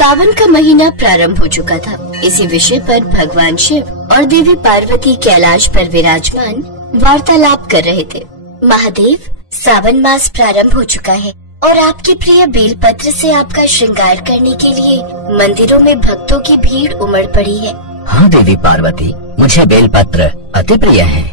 सावन का महीना प्रारंभ हो चुका था। इसी विषय पर भगवान शिव और देवी पार्वती कैलाश पर विराजमान वार्तालाप कर रहे थे। महादेव, सावन मास प्रारंभ हो चुका है और आपके प्रिय बेलपत्र से आपका श्रृंगार करने के लिए मंदिरों में भक्तों की भीड़ उमड़ पड़ी है। हाँ देवी पार्वती, मुझे बेलपत्र अति प्रिय है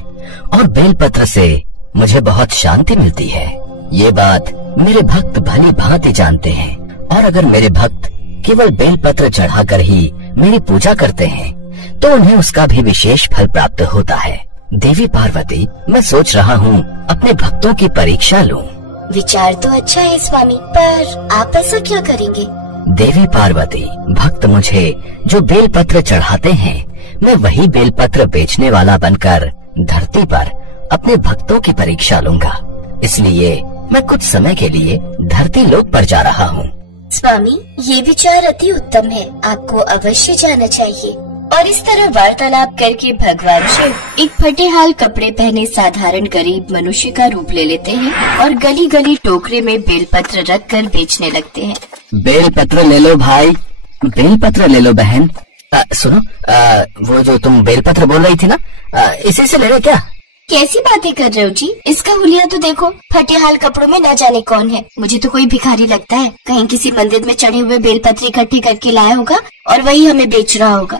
और बेलपत्र से मुझे बहुत शांति मिलती है। ये बात मेरे भक्त भली भांति जानते हैं और अगर मेरे भक्त केवल बेलपत्र चढ़ाकर ही मेरी पूजा करते हैं तो उन्हें उसका भी विशेष फल प्राप्त होता है। देवी पार्वती, मैं सोच रहा हूँ अपने भक्तों की परीक्षा लूं। विचार तो अच्छा है स्वामी, पर आप ऐसा क्या करेंगे? देवी पार्वती, भक्त मुझे जो बेलपत्र चढ़ाते हैं मैं वही बेलपत्र बेचने वाला बनकर धरती पर अपने भक्तों की परीक्षा लूंगा। इसलिए मैं कुछ समय के लिए धरती लोक पर जा रहा हूँ। स्वामी, ये विचार अति उत्तम है, आपको अवश्य जाना चाहिए। और इस तरह वार्तालाप करके भगवान शिव एक फटेहाल कपड़े पहने साधारण गरीब मनुष्य का रूप ले लेते हैं और गली गली टोकरे में बेलपत्र रख कर बेचने लगते हैं। बेलपत्र ले लो भाई, बेलपत्र ले लो बहन। सुनो, वो जो तुम बेलपत्र बोल रही थी ना, इसी से ले रहे क्या? कैसी बातें कर रहे हो जी? इसका हुलिया तो देखो, फटेहाल कपड़ों में न जाने कौन है। मुझे तो कोई भिखारी लगता है, कहीं किसी मंदिर में चढ़े हुए बेलपत्र इकट्ठे करके लाया होगा और वही हमें बेच रहा होगा।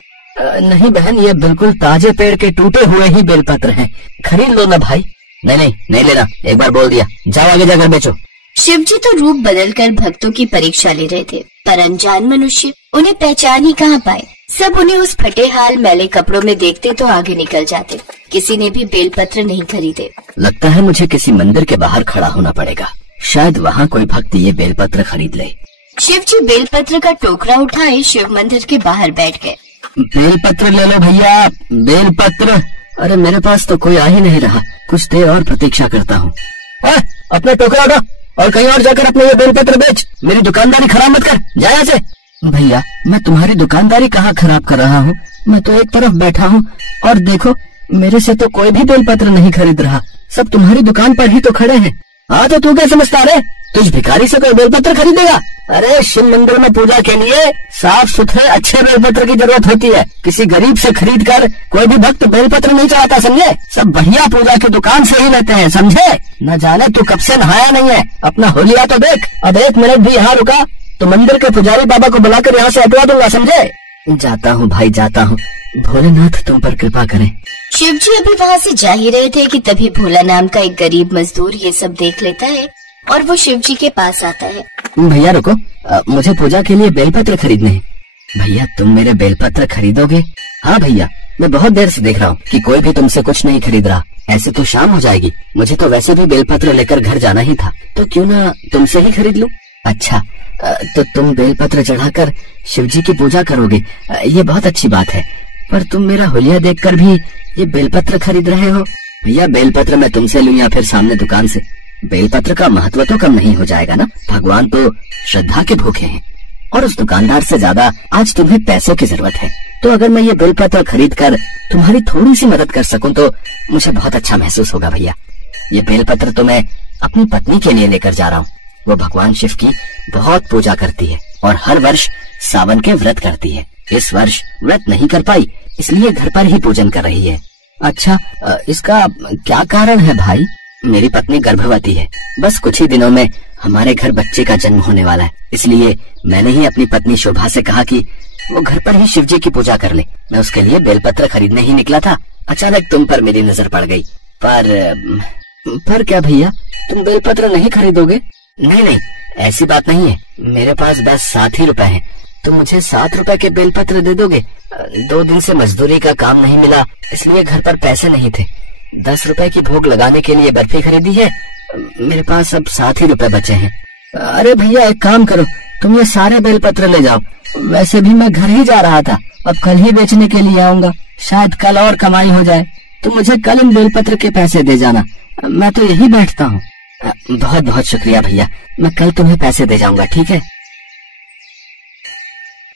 नहीं बहन, ये बिल्कुल ताजे पेड़ के टूटे हुए ही बेलपत्र हैं। खरीद लो ना भाई। नहीं लेना, एक बार बोल दिया, जाओ आगे जाकर बेचो। शिव जी तो रूप बदलकर भक्तों की परीक्षा ले रहे थे, पर अनजान मनुष्य उन्हें पहचान ही कहाँ पाए। सब उन्हें उस फटेहाल मैले कपड़ों में देखते तो आगे निकल जाते। किसी ने भी बेलपत्र नहीं खरीदे। लगता है मुझे किसी मंदिर के बाहर खड़ा होना पड़ेगा, शायद वहाँ कोई भक्त ये बेलपत्र खरीद ले। शिव जी बेलपत्र का टोकरा उठाए शिव मंदिर के बाहर बैठ गए। बेलपत्र ले लो भैया, बेलपत्र। अरे मेरे पास तो कोई आ ही नहीं रहा, कुछ देर और प्रतीक्षा करता हूँ। अपना टोकरा उठा और कहीं और जाकर अपने ये बेलपत्र बेच, मेरी दुकानदारी खराब मत कर, जा यहाँ से। भैया, मैं तुम्हारी दुकानदारी कहाँ खराब कर रहा हूँ? मैं तो एक तरफ बैठा हूँ और देखो, मेरे से तो कोई भी बेलपत्र नहीं खरीद रहा, सब तुम्हारी दुकान पर ही तो खड़े हैं। तो तू क्या समझता है? तुझ भिखारी से कोई बेलपत्र खरीदेगा? अरे शिव मंदिर में पूजा के लिए साफ सुथरे अच्छे बेलपत्र की जरूरत होती है। किसी गरीब से खरीद कर कोई भी भक्त बेलपत्र नहीं चाहता, समझे? सब बढ़िया पूजा की दुकान से ही लेते हैं, समझे? न जाने तू कब से नहाया नहीं है, अपना होलिया तो देख। अब एक मिनट भी यहाँ रुका तो मंदिर के पुजारी बाबा को बुलाकर यहाँ से हटवा दूंगा, समझे? जाता हूँ भाई, जाता हूँ। भोलेनाथ तुम पर कृपा करें। शिव जी अभी वहाँ से जा ही रहे थे कि तभी भोला नाम का एक गरीब मजदूर ये सब देख लेता है और वो शिव जी के पास आता है। भैया रुको, मुझे पूजा के लिए बेलपत्र खरीदने हैं। भैया, तुम मेरे बेलपत्र खरीदोगे? हाँ भैया, मैं बहुत देर से देख रहा हूँ कि कोई भी तुमसे कुछ नहीं खरीद रहा। ऐसे तो शाम हो जाएगी, मुझे तो वैसे भी बेलपत्र लेकर घर जाना ही था, तो क्यों ना तुमसे ही खरीद लूं? अच्छा, तो तुम बेलपत्र चढ़ाकर शिव जी की पूजा करोगे, ये बहुत अच्छी बात है। पर तुम मेरा हुलिया देखकर भी ये बेलपत्र खरीद रहे हो? भैया, बेलपत्र मैं तुमसे लूं या फिर सामने दुकान से, बेलपत्र का महत्व तो कम नहीं हो जाएगा ना। भगवान तो श्रद्धा के भूखे हैं और उस दुकानदार से ज्यादा आज तुम्हें पैसों की जरूरत है। तो अगर मैं ये बेलपत्र खरीद कर तुम्हारी थोड़ी सी मदद कर सकूं तो मुझे बहुत अच्छा महसूस होगा। भैया, ये बेलपत्र तो मैं अपनी पत्नी के लिए लेकर जा रहा हूँ। वो भगवान शिव की बहुत पूजा करती है और हर वर्ष सावन के व्रत करती है। इस वर्ष व्रत नहीं कर पाई, इसलिए घर पर ही पूजन कर रही है। अच्छा, इसका क्या कारण है भाई? मेरी पत्नी गर्भवती है, बस कुछ ही दिनों में हमारे घर बच्चे का जन्म होने वाला है, इसलिए मैंने ही अपनी पत्नी शोभा से कहा कि वो घर पर ही शिव जी की पूजा कर ले। मैं उसके लिए बेलपत्र खरीदने ही निकला था, अचानक तुम पर मेरी नजर पड़ गई। पर क्या भैया, तुम बेलपत्र नहीं खरीदोगे? नहीं, ऐसी बात नहीं है, मेरे पास बस 7 ही रुपए हैं। तुम मुझे 7 रुपए के बेलपत्र दे दोगे? 2 दिन से मजदूरी का काम नहीं मिला, इसलिए घर पर पैसे नहीं थे। 10 रुपए की भोग लगाने के लिए बर्फी खरीदी है, मेरे पास अब 7 ही रुपए बचे हैं। अरे भैया, एक काम करो, तुम ये सारे बेलपत्र ले जाओ। वैसे भी मैं घर ही जा रहा था, अब कल ही बेचने के लिए आऊंगा, शायद कल और कमाई हो जाए। तुम मुझे कल इन बेलपत्र के पैसे दे जाना, मैं तो यही बैठता हूँ। बहुत बहुत शुक्रिया भैया, मैं कल तुम्हें पैसे दे जाऊंगा, ठीक है?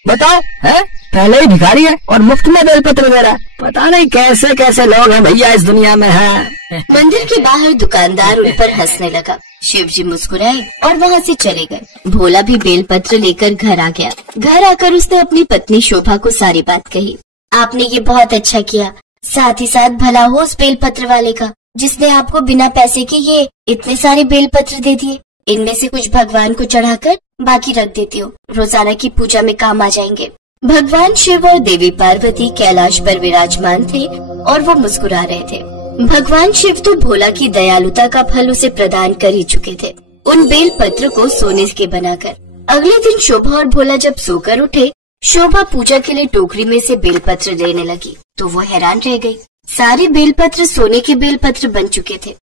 बताओ, है पहले ही भिखारी है और मुफ्त में बेलपत्र दे रहा है। पता नहीं कैसे कैसे लोग हैं भैया इस दुनिया में हैं। मंदिर के बाहर दुकानदार उन पर हंसने लगा। शिव जी मुस्कुराए और वहाँ से चले गए। भोला भी बेलपत्र लेकर घर आ गया। घर आकर उसने अपनी पत्नी शोभा को सारी बात कही। आपने ये बहुत अच्छा किया, साथ ही साथ भला हो उस बेलपत्र वाले का, जिसने आपको बिना पैसे के ये इतने सारे बेलपत्र दे दिए। इनमें से कुछ भगवान को चढ़ाकर बाकी रख देती हो, रोजाना की पूजा में काम आ जाएंगे। भगवान शिव और देवी पार्वती कैलाश पर विराजमान थे और वो मुस्कुरा रहे थे। भगवान शिव तो भोला की दयालुता का फल उसे प्रदान कर ही चुके थे, उन बेल पत्र को सोने के बनाकर। अगले दिन शोभा और भोला जब सोकर उठे, शोभा पूजा के लिए टोकरी में से बेलपत्र लेने लगी तो वो हैरान रह गई। सारे बेलपत्र सोने के बेलपत्र बन चुके थे।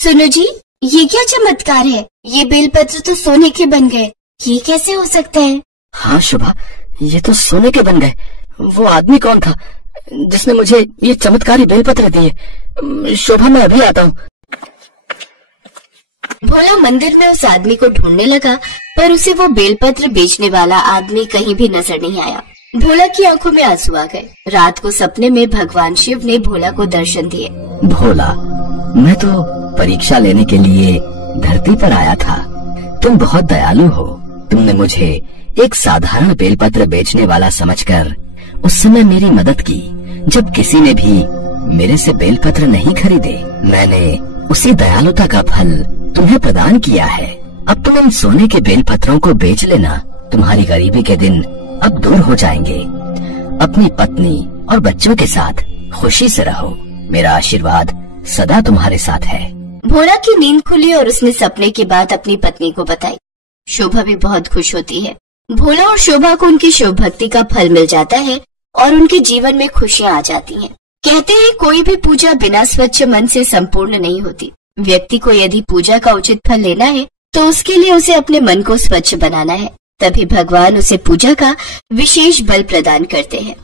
सुनो जी, ये क्या चमत्कार है? ये बेलपत्र तो सोने के बन गए, ये कैसे हो सकता है? हाँ शोभा, ये तो सोने के बन गए। वो आदमी कौन था जिसने मुझे ये चमत्कारी बेलपत्र दिए? शोभा, मैं अभी आता हूँ। भोला मंदिर में उस आदमी को ढूंढने लगा, पर उसे वो बेलपत्र बेचने वाला आदमी कहीं भी नजर नहीं आया। भोला की आंखों में आंसू आ गए। रात को सपने में भगवान शिव ने भोला को दर्शन दिए। भोला, मैं तो परीक्षा लेने के लिए धरती पर आया था। तुम बहुत दयालु हो। तुमने मुझे एक साधारण बेलपत्र बेचने वाला समझकर उस समय मेरी मदद की, जब किसी ने भी मेरे से बेलपत्र नहीं खरीदे। मैंने उसी दयालुता का फल तुम्हें प्रदान किया है। अब तुम इन सोने के बेलपत्रों को बेच लेना। तुम्हारी गरीबी के दिन अब दूर हो जाएंगे। अपनी पत्नी और बच्चों के साथ खुशी से रहो। मेरा आशीर्वाद सदा तुम्हारे साथ है। भोला की नींद खुली और उसने सपने की बात अपनी पत्नी को बताई। शोभा भी बहुत खुश होती है। भोला और शोभा को उनकी शिव भक्ति का फल मिल जाता है और उनके जीवन में खुशियाँ आ जाती हैं। कहते हैं कोई भी पूजा बिना स्वच्छ मन से संपूर्ण नहीं होती। व्यक्ति को यदि पूजा का उचित फल लेना है तो उसके लिए उसे अपने मन को स्वच्छ बनाना है, तभी भगवान उसे पूजा का विशेष बल प्रदान करते हैं।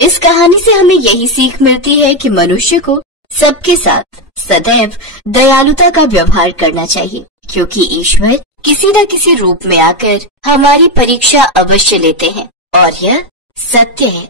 इस कहानी से हमें यही सीख मिलती है कि मनुष्य को सबके साथ सदैव दयालुता का व्यवहार करना चाहिए, क्योंकि ईश्वर किसी न किसी रूप में आकर हमारी परीक्षा अवश्य लेते हैं और यह सत्य है।